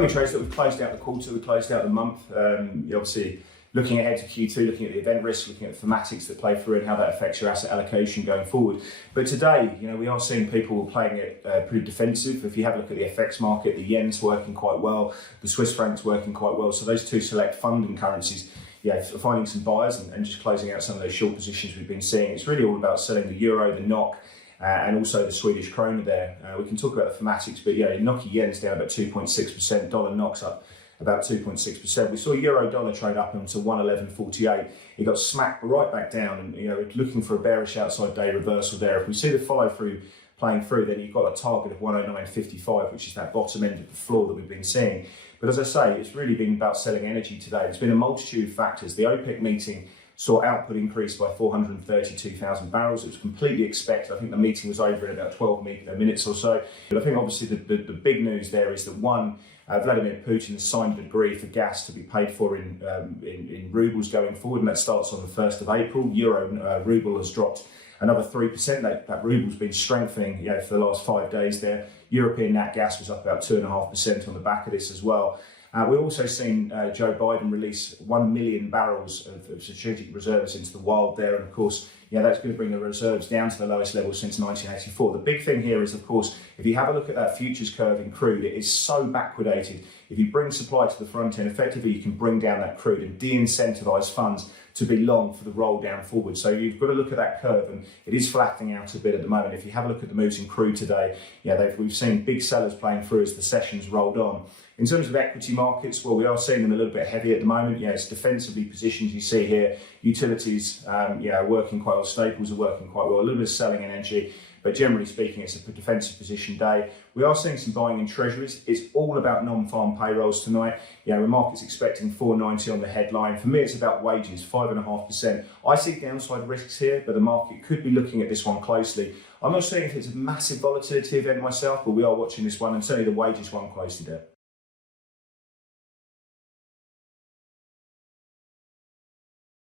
morning, traders. We've closed out the quarter, we closed out the month. You're obviously looking ahead to Q2, looking at the event risk, looking at the thematics that play through and how that affects your asset allocation going forward. But today, we are seeing people playing it pretty defensive. If you have a look at the FX market, the yen's working quite well, the Swiss franc's working quite well. So those two select funding currencies, finding some buyers and just closing out some of those short positions we've been seeing. It's really all about selling the euro, the NOK, and also the Swedish krona there. We can talk about the thematics, but NOK yen's down about 2.6%, dollar NOK's up about 2.6%. We saw euro dollar trade up into 111.48. It got smacked right back down, and looking for a bearish outside day reversal there. If we see the follow through playing through, then you've got a target of 109.55, which is that bottom end of the floor that we've been seeing. But as I say, it's really been about selling energy today. There's been a multitude of factors. The OPEC meeting saw output increase by 432,000 barrels. It was completely expected. I think the meeting was over in about 12 minutes or so. But I think obviously the big news there is that one, Vladimir Putin has signed an agree for gas to be paid for in rubles going forward, and that starts on the 1st of April. Euro ruble has dropped another 3%. That ruble's been strengthening for the last 5 days there. European nat gas was up about 2.5% on the back of this as well. We've also seen Joe Biden release 1 million barrels of strategic reserves into the wild there. And of course, that's going to bring the reserves down to the lowest level since 1984. The big thing here is, of course, if you have a look at that futures curve in crude, it is so backwardated. If you bring supply to the front end, effectively you can bring down that crude and de-incentivize funds to be long for the roll down forward. So you've got to look at that curve, and it is flattening out a bit at the moment. If you have a look at the moves in crude today, we've seen big sellers playing through as the sessions rolled on. In terms of equity markets, well, we are seeing them a little bit heavy at the moment. It's defensively positioned. You see here, utilities, are working quite well. Staples are working quite well. A little bit of selling in energy, but generally speaking, it's a defensive position day. We are seeing some buying in treasuries. It's all about non-farm payrolls tonight. The market's expecting 490 on the headline. For me, it's about wages, 5.5%. I see downside risks here, but the market could be looking at this one closely. I'm not saying if it's a massive volatility event myself, but we are watching this one, and certainly the wages one closely there.